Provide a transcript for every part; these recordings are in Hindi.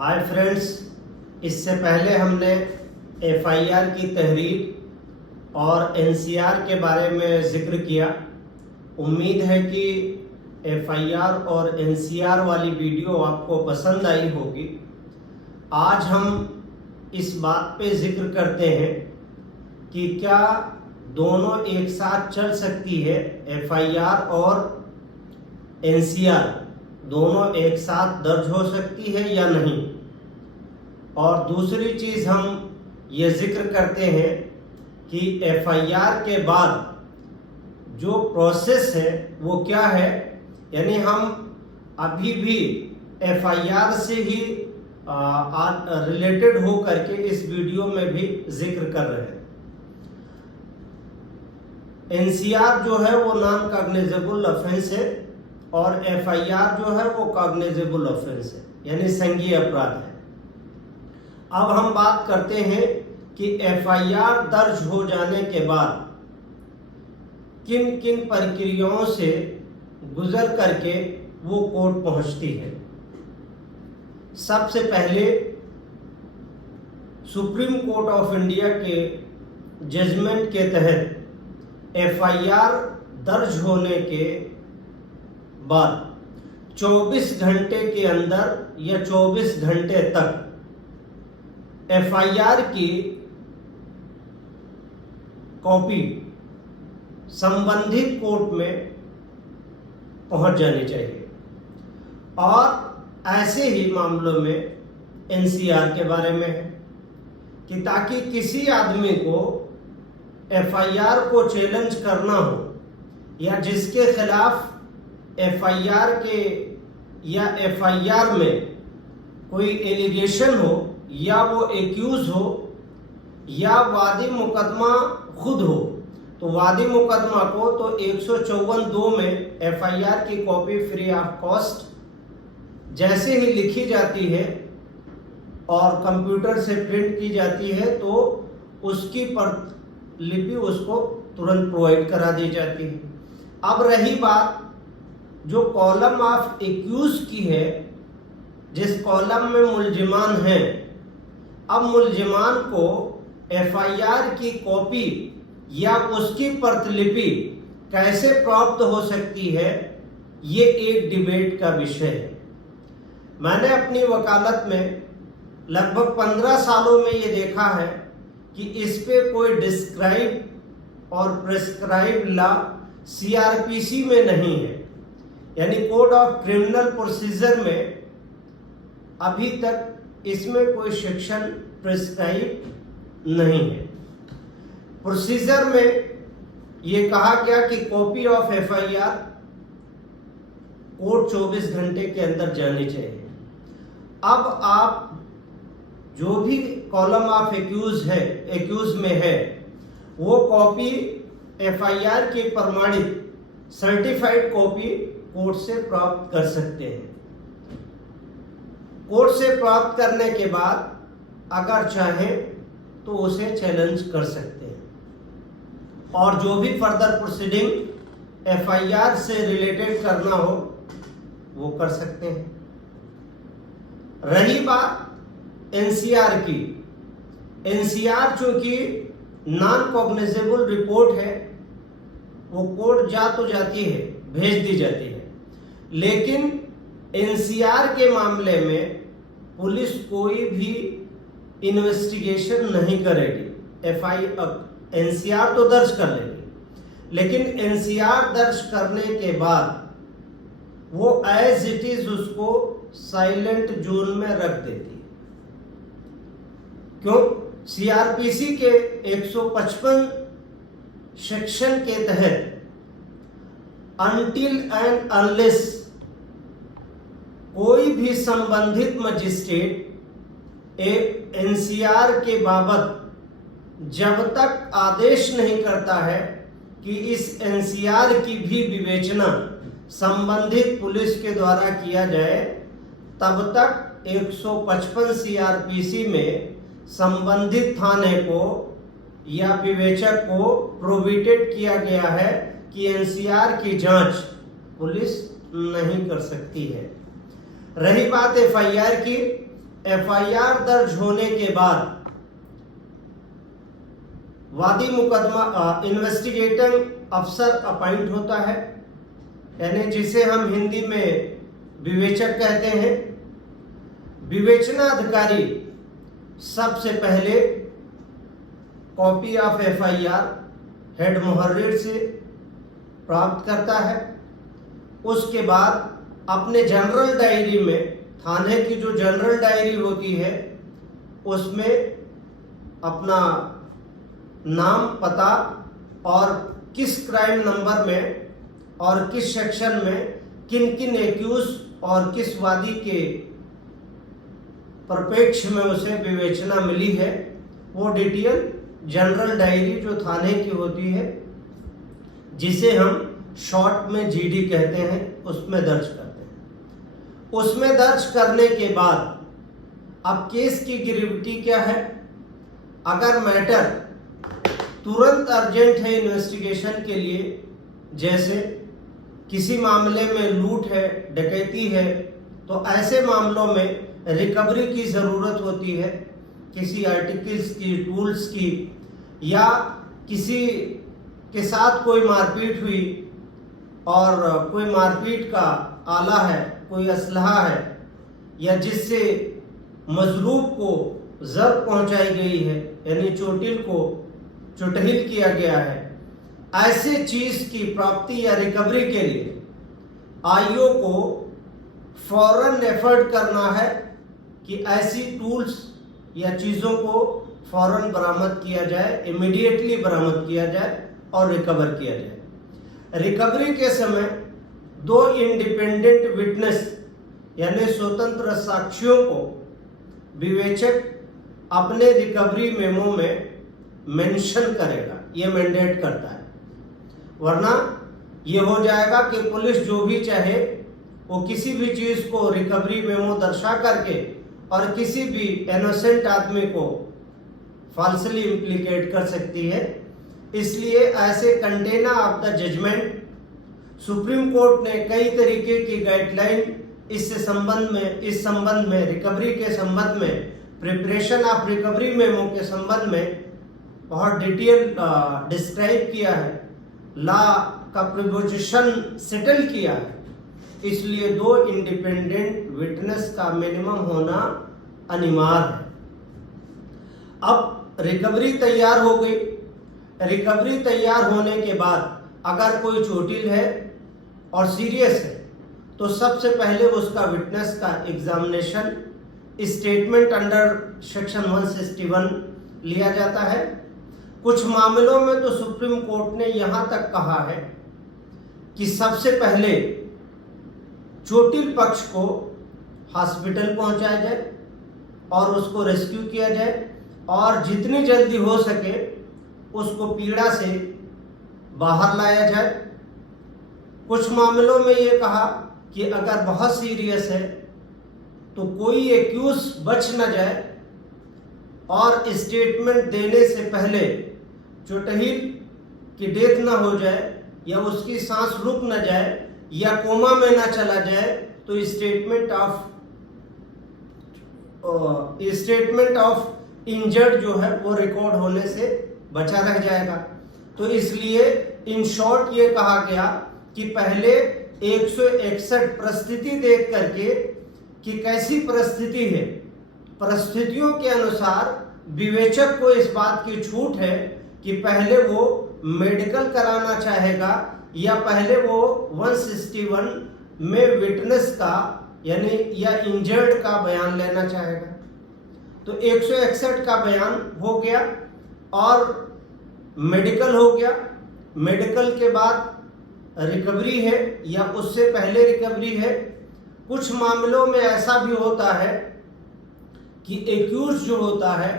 हाय फ्रेंड्स, इससे पहले हमने एफआईआर की तहरीर और एनसीआर के बारे में जिक्र किया। उम्मीद है कि एफआईआर और एनसीआर वाली वीडियो आपको पसंद आई होगी। आज हम इस बात पे जिक्र करते हैं कि क्या दोनों एक साथ चल सकती है, एफआईआर और एनसीआर दोनों एक साथ दर्ज हो सकती है या नहीं। और दूसरी चीज हम ये जिक्र करते हैं कि एफआईआर के बाद जो प्रोसेस है वो क्या है, यानी हम अभी भी एफआईआर से ही रिलेटेड हो करके इस वीडियो में भी जिक्र कर रहे हैं। एनसीआर जो है वो नॉन कॉग्निजेबल ऑफेंस है और एफआईआर जो है वो कॉग्निजेबल ऑफेंस है, यानी संज्ञेय अपराध है। अब हम बात करते हैं कि एफआईआर दर्ज हो जाने के बाद किन किन प्रक्रियाओं से गुजर करके वो कोर्ट पहुंचती है। सबसे पहले सुप्रीम कोर्ट ऑफ इंडिया के जजमेंट के तहत एफआईआर दर्ज होने के बाद 24 घंटे के अंदर या 24 घंटे तक एफआईआर की कॉपी संबंधित कोर्ट में पहुंच जानी चाहिए। और ऐसे ही मामलों में एनसीआर के बारे में है कि ताकि किसी आदमी को एफआईआर को चैलेंज करना हो या जिसके खिलाफ एफआईआर के या एफआईआर में कोई एलिगेशन हो या वो एक्यूज हो या वादी मुकदमा खुद हो, तो वादी मुकदमा को तो 154(2) में एफआईआर की कॉपी फ्री ऑफ कॉस्ट जैसे ही लिखी जाती है और कंप्यूटर से प्रिंट की जाती है तो उसकी प्रतिलिपि उसको तुरंत प्रोवाइड करा दी जाती है। अब रही बात जो कॉलम ऑफ एक्यूज की है, जिस कॉलम में मुल्जिमान हैं, अब मुल्जिमान को एफआईआर की कॉपी या उसकी प्रतिलिपि कैसे प्राप्त हो सकती है, ये एक डिबेट का विषय है। मैंने अपनी वकालत में लगभग 15 सालों में ये देखा है कि इस पे कोई डिस्क्राइब और प्रेस्क्राइब लॉ सीआरपीसी में नहीं है, यानी कोड ऑफ क्रिमिनल प्रोसीजर में अभी तक इसमें कोई सेक्शन प्रिस्क्राइब नहीं है। प्रोसीजर में ये कहा गया कि कॉपी ऑफ एफआईआर कोर्ट 24 घंटे के अंदर जानी चाहिए। अब आप जो भी कॉलम ऑफ एक्यूज में है वो कॉपी एफआईआर की प्रमाणित सर्टिफाइड कॉपी कोर्ट से प्राप्त कर सकते हैं। कोर्ट से प्राप्त करने के बाद अगर चाहें तो उसे चैलेंज कर सकते हैं और जो भी फर्दर प्रोसीडिंग एफआईआर से रिलेटेड करना हो वो कर सकते हैं। रही बात एनसीआर की, एनसीआर चूंकि नॉन कॉग्निजेबल रिपोर्ट है, वो कोर्ट जा तो जाती है, भेज दी जाती है, लेकिन एनसीआर के मामले में पुलिस कोई भी इन्वेस्टिगेशन नहीं करेगी। एनसीआर तो दर्ज कर लेगी, लेकिन एनसीआर दर्ज करने के बाद वो एज इट इज उसको साइलेंट जोन में रख देती है। क्यों? सीआरपीसी के 155 सेक्शन के तहत अनटिल एंड अनलेस कोई भी संबंधित मजिस्ट्रेट एनसीआर के बाबत जब तक आदेश नहीं करता है कि इस एनसीआर की भी विवेचना संबंधित पुलिस के द्वारा किया जाए, तब तक 155 सीआरपीसी में संबंधित थाने को या विवेचक को प्रोहिबिटेड किया गया है कि एनसीआर की जांच पुलिस नहीं कर सकती है। रही बात एफआईआर की, एफआईआर दर्ज होने के बाद वादी मुकदमा इन्वेस्टिगेटिंग अफसर अपॉइंट होता है, यानी जिसे हम हिंदी में विवेचक कहते हैं। विवेचना अधिकारी सबसे पहले कॉपी ऑफ एफआईआर हेड मुहर्रिर से प्राप्त करता है। उसके बाद अपने जनरल डायरी में, थाने की जो जनरल डायरी होती है, उसमें अपना नाम, पता और किस क्राइम नंबर में और किस सेक्शन में किन किन एक्यूज और किस वादी के परिप्रेक्ष्य में उसे विवेचना मिली है, वो डिटेल जनरल डायरी जो थाने की होती है, जिसे हम शॉर्ट में जीडी कहते हैं, उसमें दर्ज करते हैं। उसमें दर्ज करने के बाद अब केस की ग्रेविटी क्या है। अगर मैटर तुरंत अर्जेंट है इन्वेस्टिगेशन के लिए, जैसे किसी मामले में लूट है, डकैती है, तो ऐसे मामलों में रिकवरी की ज़रूरत होती है, किसी आर्टिकल्स की, टूल्स की, या किसी के साथ कोई मारपीट हुई और कोई मारपीट का आला है, कोई असलहा है, या जिससे मजलूम को ज़र्र पहुंचाई गई है, यानी चोटिल को चुटहिल किया गया है, ऐसे चीज की प्राप्ति या रिकवरी के लिए आईओ को फौरन एफर्ट करना है कि ऐसी टूल्स या चीज़ों को फौरन बरामद किया जाए, इमीडिएटली बरामद किया जाए और रिकवर किया जाए। रिकवरी के समय 2 इंडिपेंडेंट विटनेस यानी स्वतंत्र साक्षियों को विवेचक अपने रिकवरी मेमो में मेंशन करेगा, ये मैंडेट करता है। वरना ये हो जाएगा कि पुलिस जो भी चाहे वो किसी भी चीज़ को रिकवरी मेमो दर्शा करके और किसी भी इनोसेंट आदमी को फॉल्सली इम्प्लीकेट कर सकती है। इसलिए ऐसे container of the judgment supreme court ने कई तरीके की गाइडलाइन इस संबंध में रिकवरी के संबंध में, प्रिपरेशन ऑफ रिकवरी मेमो के संबंध में बहुत डिटेल डिस्क्राइब किया है, लॉ का प्रिपोजिशन सेटल किया है। इसलिए 2 इंडिपेंडेंट विटनेस का मिनिमम होना अनिवार्य है। अब रिकवरी तैयार हो गई। रिकवरी तैयार होने के बाद अगर कोई चोटिल है और सीरियस है तो सबसे पहले उसका विटनेस का एग्जामिनेशन, स्टेटमेंट अंडर सेक्शन 161 लिया जाता है। कुछ मामलों में तो सुप्रीम कोर्ट ने यहां तक कहा है कि सबसे पहले चोटिल पक्ष को हॉस्पिटल पहुंचाया जाए और उसको रेस्क्यू किया जाए और जितनी जल्दी हो सके उसको पीड़ा से बाहर लाया जाए। कुछ मामलों में ये कहा कि अगर बहुत सीरियस है तो कोई एक्यूज बच न जाए और स्टेटमेंट देने से पहले चोटहिल की डेथ न हो जाए या उसकी सांस रुक न जाए या कोमा में न चला जाए, तो स्टेटमेंट ऑफ इंजर्ड जो है वो रिकॉर्ड होने से बचा रह जाएगा। तो इसलिए इन शॉर्ट ये कहा गया कि पहले 161 परिस्थिति देख करके कि कैसी परिस्थिति है, परिस्थितियों के अनुसार विवेचक को इस बात की छूट है कि पहले वो मेडिकल कराना चाहेगा या पहले वो 161 में विटनेस का यानी या इंजर्ड का बयान लेना चाहेगा। तो 161 का बयान हो गया और मेडिकल हो गया। मेडिकल के बाद रिकवरी है या उससे पहले रिकवरी है। कुछ मामलों में ऐसा भी होता है कि एक्यूज जो होता है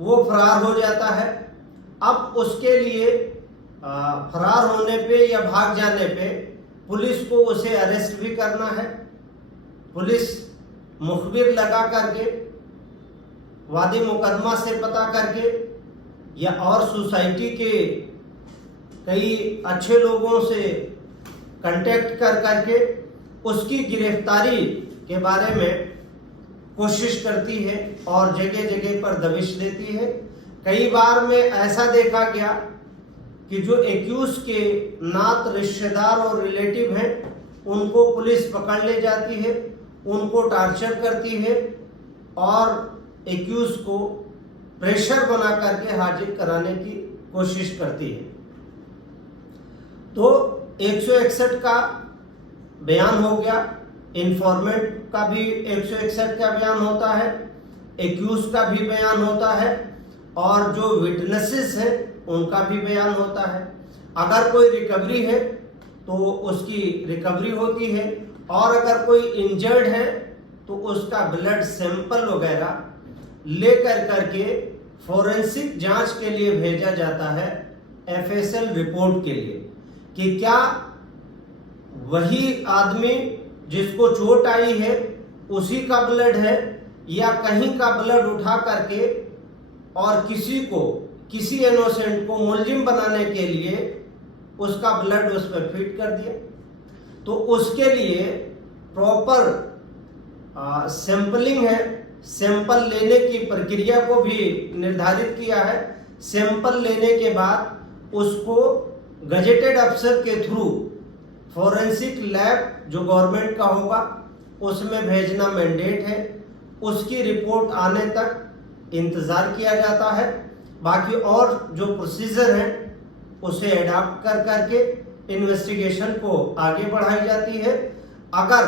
वो फरार हो जाता है। अब उसके लिए फरार होने पे या भाग जाने पे पुलिस को उसे अरेस्ट भी करना है। पुलिस मुखबिर लगा करके, वादी मुकदमा से पता करके या और सोसाइटी के कई अच्छे लोगों से कांटेक्ट कर करके उसकी गिरफ्तारी के बारे में कोशिश करती है और जगह जगह पर दबिश देती है। कई बार में ऐसा देखा गया कि जो एक्यूज के नात रिश्तेदार और रिलेटिव हैं उनको पुलिस पकड़ ले जाती है, उनको टॉर्चर करती है और एक्यूज को प्रेशर बना करके हाजिर कराने की कोशिश करती है। तो 161 का बयान हो गया, इन्फॉर्मेंट का भी 161 का बयान होता है, एक्यूज का भी बयान होता है और जो विटनेसेस हैं उनका भी बयान होता है। अगर कोई रिकवरी है तो उसकी रिकवरी होती है और अगर कोई इंजर्ड है तो उसका ब्लड सैंपल वगैरह लेकर करके फोरेंसिक जांच के लिए भेजा जाता है, एफएसएल रिपोर्ट के लिए, कि क्या वही आदमी जिसको चोट आई है उसी का ब्लड है या कहीं का ब्लड उठा करके और किसी इनोसेंट को मुलजिम बनाने के लिए उसका ब्लड उस पर फिट कर दिया। तो उसके लिए प्रॉपर सैंपलिंग है, सैंपल लेने की प्रक्रिया को भी निर्धारित किया है। सैंपल लेने के बाद उसको गजेटेड अफसर के थ्रू फोरेंसिक लैब जो गवर्नमेंट का होगा उसमें भेजना मैंडेट है। उसकी रिपोर्ट आने तक इंतज़ार किया जाता है। बाकी और जो प्रोसीजर है उसे एडाप्ट कर करके इन्वेस्टिगेशन को आगे बढ़ाई जाती है। अगर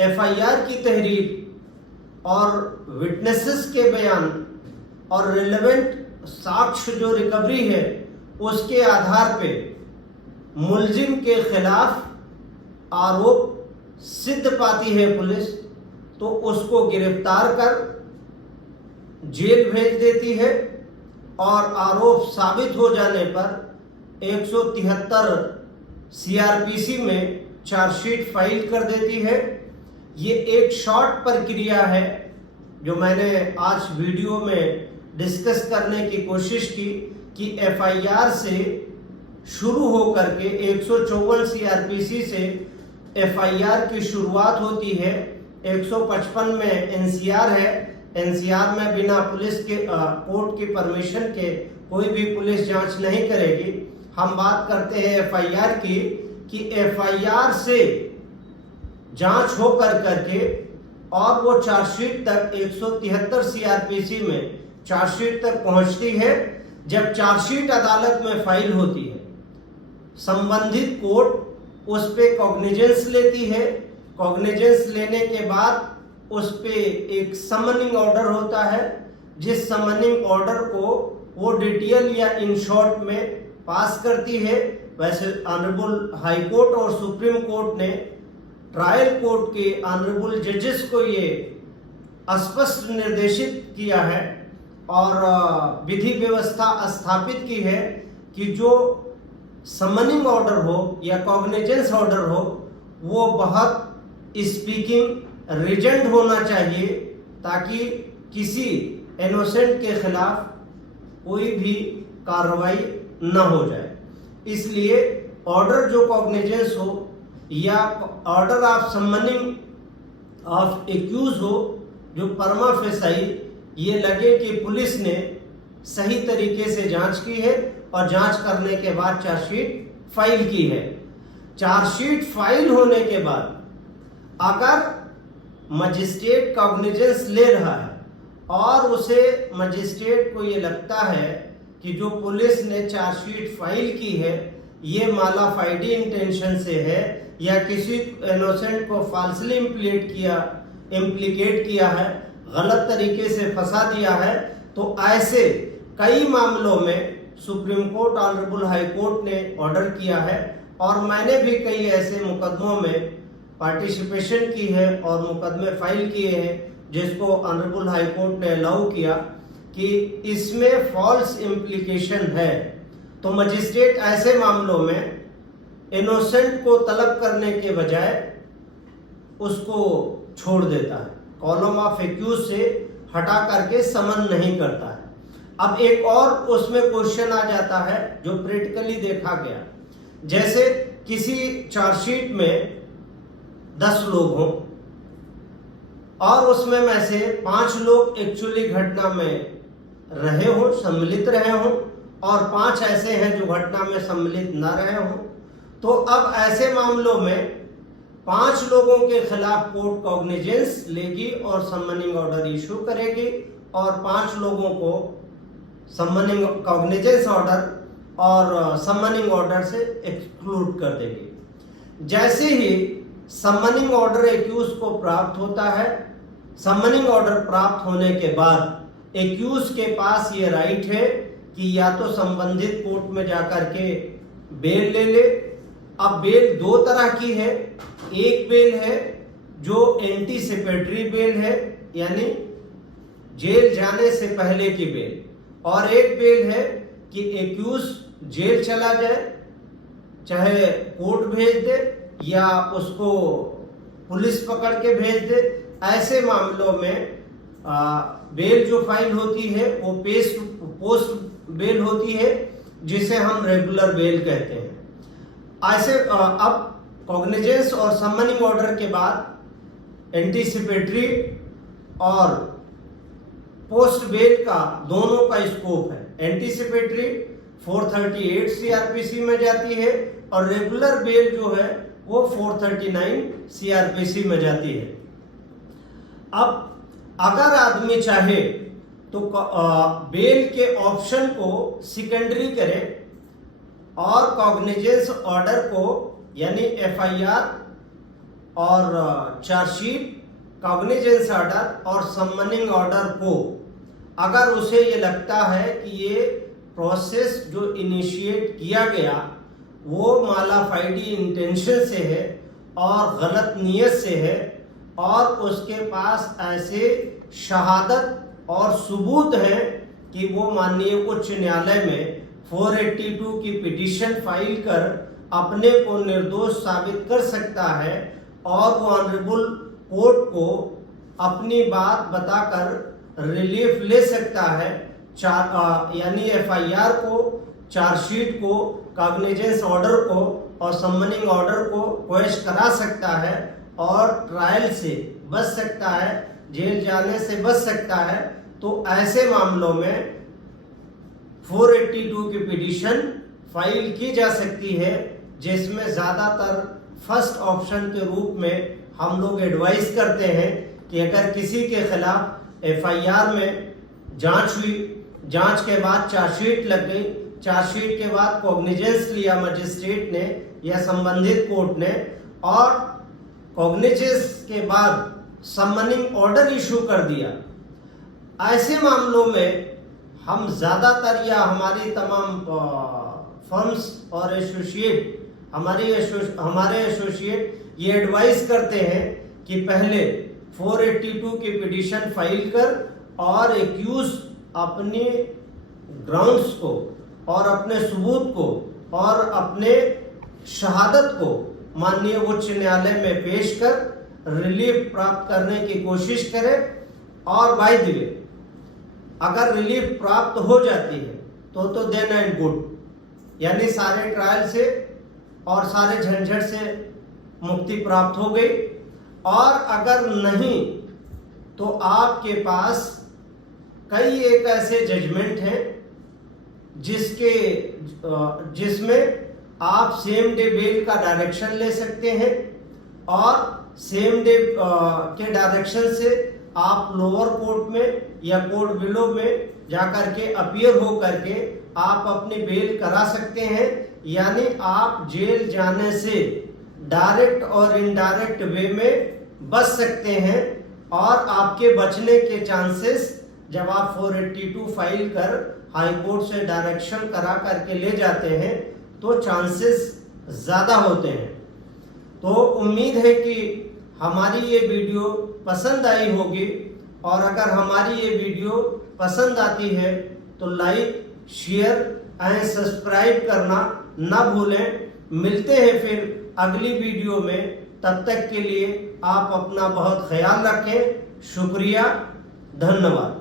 एफआईआर की तहरीर और विटनेसेस के बयान और रिलेवेंट साक्ष्य जो रिकवरी है उसके आधार पे मुलजिम के खिलाफ आरोप सिद्ध पाती है पुलिस, तो उसको गिरफ्तार कर जेल भेज देती है और आरोप साबित हो जाने पर 173 सीआरपीसी में चार्जशीट फाइल कर देती है। ये एक शॉर्ट प्रक्रिया है जो मैंने आज वीडियो में डिस्कस करने की कोशिश की कि एफआईआर से शुरू हो करके 154 सीआरपीसी से एफआईआर की शुरुआत होती है। 155 में एनसीआर है, एनसीआर में बिना पुलिस के कोर्ट की परमिशन के कोई भी पुलिस जांच नहीं करेगी। हम बात करते हैं एफआईआर की कि एफआईआर से जांच हो करके और वो चार्जशीट तक 173 सीआरपीसी में चार्जशीट तक पहुंचती है। जब चार्जशीट अदालत में फाइल होती है, संबंधित कोर्ट उस पे कॉग्निजेंस लेती है। कॉग्निजेंस लेने के बाद उस पे एक समनिंग ऑर्डर होता है, जिस समनिंग ऑर्डर को वो डिटेल या इन शॉर्ट में पास करती है। वैसे ऑनरेबल हाई कोर्ट और सुप्रीम कोर्ट ने ट्रायल कोर्ट के ऑनरेबल जजेस को ये स्पष्ट निर्देशित किया है और विधि व्यवस्था स्थापित की है कि जो समनिंग ऑर्डर हो या कॉग्निजेंस ऑर्डर हो वो बहुत स्पीकिंग रीजेंट होना चाहिए ताकि किसी इनोसेंट के खिलाफ कोई भी कार्रवाई न हो जाए। इसलिए ऑर्डर जो कॉग्निजेंस हो या order of summoning of accuse हो, जो परमा फेसाई ये लगे कि पुलिस ने सही तरीके से जांच की है और जांच करने के बाद चार्जशीट फाइल की है। चार्जशीट फाइल होने के बाद अगर मजिस्ट्रेट कॉग्निजेंस ले रहा है और उसे मजिस्ट्रेट को ये लगता है कि जो पुलिस ने चार्जशीट फाइल की है ये मालाफाइडी इंटेंशन से है या किसी इनोसेंट को फाल्सली इम्प्लीकेट किया है, गलत तरीके से फंसा दिया है, तो ऐसे कई मामलों में supreme court honourable high court ने ऑर्डर किया है और मैंने भी कई ऐसे मुकदमों में पार्टिसिपेशन की है और मुकदमे फाइल किए हैं जिसको ऑनरेबल हाई कोर्ट ने अलाउ किया कि इसमें फॉल्स इम्प्लीकेशन है। तो मजिस्ट्रेट ऐसे मामलों में इनोसेंट को तलब करने के बजाय उसको छोड़ देता है, कॉलम ऑफ एक्यूज से हटा करके समन नहीं करता है। अब एक और उसमें क्वेश्चन आ जाता है जो प्रैक्टिकली देखा गया, जैसे किसी चार्जशीट में 10 लोग हों और उसमें में से 5 लोग एक्चुअली घटना में रहे हों, सम्मिलित रहे हों, और 5 ऐसे हैं जो घटना में सम्मिलित न रहे हों। तो अब ऐसे मामलों में 5 लोगों के खिलाफ कोर्ट कॉग्निजेंस लेगी और समनिंग ऑर्डर इशू करेगी, और 5 लोगों को समनिंग कॉग्निजेंस ऑर्डर और समनिंग ऑर्डर से एक्सक्लूड कर देगी। जैसे ही समनिंग ऑर्डर एक्यूज को प्राप्त होता है, समनिंग ऑर्डर प्राप्त होने के बाद एक्यूज के पास ये राइट है कि या तो संबंधित कोर्ट में जाकर के बेल ले ले। अब बेल 2 तरह की है, एक बेल है जो एंटीसिपेटरी बेल है, यानी जेल जाने से पहले की बेल, और एक बेल है कि एक्यूज जेल चला जाए, चाहे कोर्ट भेज दे या उसको पुलिस पकड़ के भेज दे। ऐसे मामलों में बेल जो फाइल होती है वो पोस्ट बेल होती है, जिसे हम रेगुलर बेल कहते हैं। ऐसे अब कॉग्निजेंस और समनिंग ऑर्डर के बाद एंटीसिपेटरी और पोस्ट बेल का दोनों का स्कोप है। एंटीसिपेटरी 438 सीआरपीसी में जाती है और रेगुलर बेल जो है वो 439 सीआरपीसी में जाती है। अब अगर आदमी चाहे तो बेल के ऑप्शन को सेकेंडरी करे और कॉग्निजेंस ऑर्डर को, यानी एफआईआर और चार्जशीट, कॉग्निजेंस ऑर्डर और समनिंग ऑर्डर को, अगर उसे ये लगता है कि ये प्रोसेस जो इनिशिएट किया गया वो मालाफाइडी इंटेंशन से है और गलत नीयत से है, और उसके पास ऐसे शहादत और सबूत हैं कि वो माननीय उच्च न्यायालय में 482 की पिटीशन फाइल कर अपने को निर्दोष साबित कर सकता है, और वो ऑनरेबल कोर्ट को अपनी बात बताकर रिलीफ ले सकता है, यानी एफआईआर को, चार्जशीट को, कॉग्निजेंस ऑर्डर को और समनिंग ऑर्डर को क्वेश करा सकता है और ट्रायल से बच सकता है, जेल जाने से बच सकता है। तो ऐसे मामलों में 482 की पिटीशन फाइल की जा सकती है, जिसमें ज़्यादातर फर्स्ट ऑप्शन के रूप में हम लोग एडवाइस करते हैं कि अगर किसी के खिलाफ एफआईआर में जांच हुई, जांच के बाद चार्जशीट लग गई, चार्जशीट के बाद कॉग्निजेंस लिया मजिस्ट्रेट ने या संबंधित कोर्ट ने, और कॉग्निजेंस के बाद समनिंग ऑर्डर इशू कर दिया, ऐसे मामलों में हम ज़्यादातर या हमारी तमाम फर्म्स और एसोसिएट, हमारे एसोसिएट ये एडवाइस करते हैं कि पहले 482 की पिटीशन फाइल कर और एक्यूज अपने ग्राउंड्स को और अपने सबूत को और अपने शहादत को माननीय उच्च न्यायालय में पेश कर रिलीफ प्राप्त करने की कोशिश करे। और बाय द वे, अगर रिलीफ प्राप्त हो जाती है तो देन एंड गुड, यानी सारे ट्रायल से और सारे झंझट से मुक्ति प्राप्त हो गई। और अगर नहीं तो आपके पास कई एक ऐसे जजमेंट हैं जिसमें आप सेम डे बेल का डायरेक्शन ले सकते हैं, और सेम डे के डायरेक्शन से आप लोअर कोर्ट में या कोर्ट बिलो में जाकर के अपीयर हो करके आप अपनी बेल करा सकते हैं। यानी आप जेल जाने से डायरेक्ट और इनडायरेक्ट वे में बच सकते हैं, और आपके बचने के चांसेस जब आप 482 फाइल कर हाई कोर्ट से डायरेक्शन करा करके ले जाते हैं तो चांसेस ज़्यादा होते हैं। तो उम्मीद है कि हमारी ये वीडियो पसंद आई होगी, और अगर हमारी ये वीडियो पसंद आती है तो लाइक, शेयर एंड सब्सक्राइब करना ना भूलें। मिलते हैं फिर अगली वीडियो में, तब तक के लिए आप अपना बहुत ख्याल रखें। शुक्रिया, धन्यवाद।